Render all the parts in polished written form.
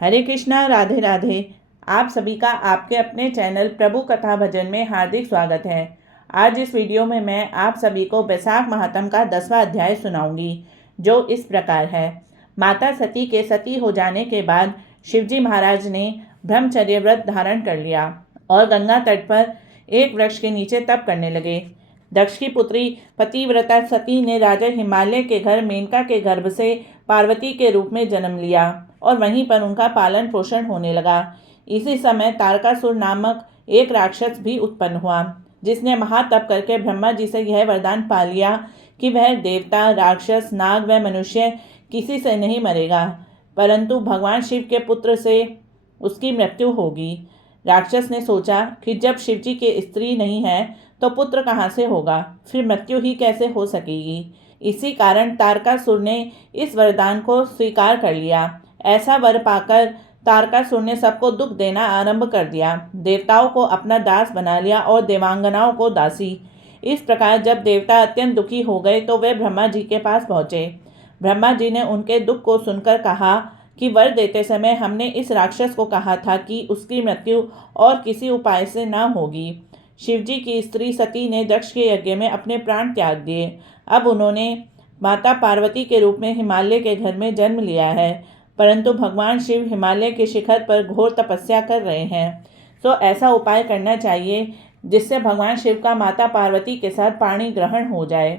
हरे कृष्णा, राधे राधे। आप सभी का आपके अपने चैनल प्रभु कथा भजन में हार्दिक स्वागत है। आज इस वीडियो में मैं आप सभी को वैशाख महात्म का 10वां अध्याय सुनाऊंगी, जो इस प्रकार है। माता सती के सती हो जाने के बाद शिवजी महाराज ने ब्रह्मचर्य व्रत धारण कर लिया और गंगा तट पर एक वृक्ष के नीचे तप करने लगे। दक्ष की पुत्री पतिव्रता सती ने राजा हिमालय के घर मेनका के गर्भ से पार्वती के रूप में जन्म लिया और वहीं पर उनका पालन पोषण होने लगा। इसी समय तारकासुर नामक एक राक्षस भी उत्पन्न हुआ, जिसने महातप करके ब्रह्मा जी से यह वरदान पा लिया कि वह देवता, राक्षस, नाग व मनुष्य किसी से नहीं मरेगा, परंतु भगवान शिव के पुत्र से उसकी मृत्यु होगी। राक्षस ने सोचा कि जब शिवजी के स्त्री नहीं है तो पुत्र कहाँ से होगा, फिर मृत्यु ही कैसे हो सकेगी। इसी कारण तारकासुर ने इस वरदान को स्वीकार कर लिया। ऐसा वर पाकर तारकासुर ने सबको दुख देना आरंभ कर दिया। देवताओं को अपना दास बना लिया और देवांगनाओं को दासी। इस प्रकार जब देवता अत्यंत दुखी हो गए तो वे ब्रह्मा जी के पास पहुँचे। ब्रह्मा जी ने उनके दुख को सुनकर कहा कि वर देते समय हमने इस राक्षस को कहा था कि उसकी मृत्यु और किसी उपाय से न होगी। शिवजी की स्त्री सती ने दक्ष के यज्ञ में अपने प्राण त्याग दिए। अब उन्होंने माता पार्वती के रूप में हिमालय के घर में जन्म लिया है, परंतु भगवान शिव हिमालय के शिखर पर घोर तपस्या कर रहे हैं। तो ऐसा उपाय करना चाहिए जिससे भगवान शिव का माता पार्वती के साथ पाणी ग्रहण हो जाए।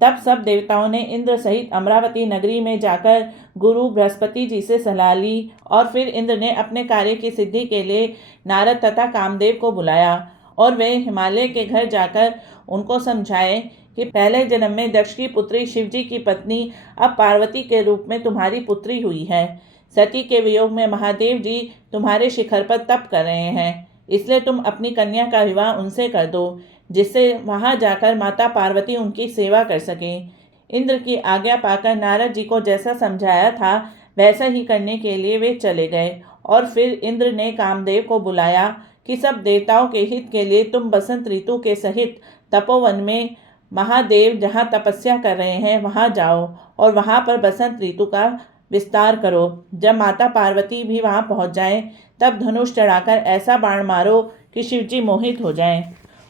तब सब देवताओं ने इंद्र सहित अमरावती नगरी में जाकर गुरु बृहस्पति जी से सलाह ली और फिर इंद्र ने अपने कार्य की सिद्धि के लिए नारद तथा कामदेव को बुलाया और वे हिमालय के घर जाकर उनको समझाए कि पहले जन्म में दक्ष की पुत्री शिवजी की पत्नी अब पार्वती के रूप में तुम्हारी पुत्री हुई है। सती के वियोग में महादेव जी तुम्हारे शिखर पर तप कर रहे हैं, इसलिए तुम अपनी कन्या का विवाह उनसे कर दो, जिससे वहां जाकर माता पार्वती उनकी सेवा कर सकें। इंद्र की आज्ञा पाकर नारद जी को जैसा समझाया था वैसा ही करने के लिए वे चले गए और फिर इंद्र ने कामदेव को बुलाया कि सब देवताओं के हित के लिए तुम बसंत ऋतु के सहित तपोवन में महादेव जहाँ तपस्या कर रहे हैं वहाँ जाओ और वहाँ पर बसंत ऋतु का विस्तार करो। जब माता पार्वती भी वहाँ पहुँच जाएं, तब धनुष चढ़ाकर ऐसा बाण मारो कि शिवजी मोहित हो जाएं।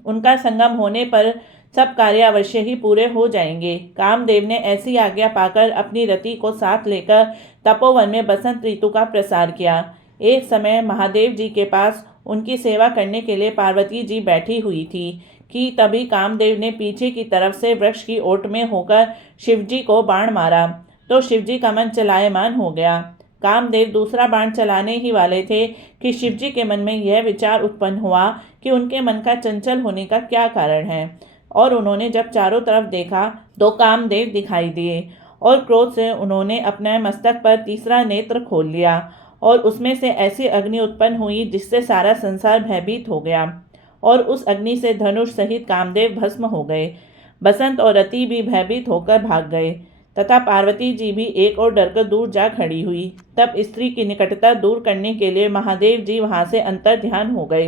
उनका संगम होने पर सब कार्य अवश्य ही पूरे हो जाएंगे। कामदेव ने ऐसी आज्ञा पाकर अपनी रति को साथ लेकर तपोवन में बसंत ऋतु का प्रसार किया। एक समय महादेव जी के पास उनकी सेवा करने के लिए पार्वती जी बैठी हुई थी कि तभी कामदेव ने पीछे की तरफ से वृक्ष की ओट में होकर शिवजी को बाण मारा तो शिवजी का मन चलायमान हो गया। कामदेव दूसरा बाण चलाने ही वाले थे कि शिवजी के मन में यह विचार उत्पन्न हुआ कि उनके मन का चंचल होने का क्या कारण है, और उन्होंने जब चारों तरफ देखा तो कामदेव दिखाई दिए और क्रोध से उन्होंने अपने मस्तक पर तीसरा नेत्र खोल लिया और उसमें से ऐसी अग्नि उत्पन्न हुई जिससे सारा संसार भयभीत हो गया और उस अग्नि से धनुष सहित कामदेव भस्म हो गए। बसंत और रति भी भयभीत होकर भाग गए तथा पार्वती जी भी एक और डरकर दूर जा खड़ी हुई। तब स्त्री की निकटता दूर करने के लिए महादेव जी वहां से अंतर ध्यान हो गए।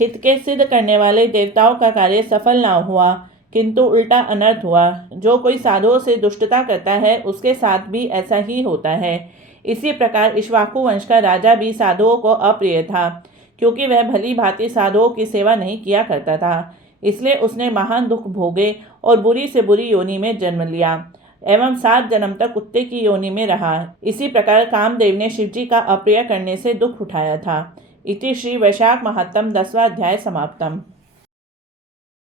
हित के सिद्ध करने वाले देवताओं का कार्य सफल ना हुआ, किंतु उल्टा अनर्थ हुआ। जो कोई साधुओं से दुष्टता करता है उसके साथ भी ऐसा ही होता है। इसी प्रकार इक्ष्वाकु वंश का राजा भी साधुओं को अप्रिय था, क्योंकि वह भली भांति साधुओं की सेवा नहीं किया करता था। इसलिए उसने महान दुख भोगे और बुरी से बुरी योनि में जन्म लिया एवं 7 जन्म तक कुत्ते की योनि में रहा। इसी प्रकार कामदेव ने शिवजी का अप्रिय करने से दुख उठाया था। इति श्री वैशाख महात्म 10वां अध्याय समाप्तम।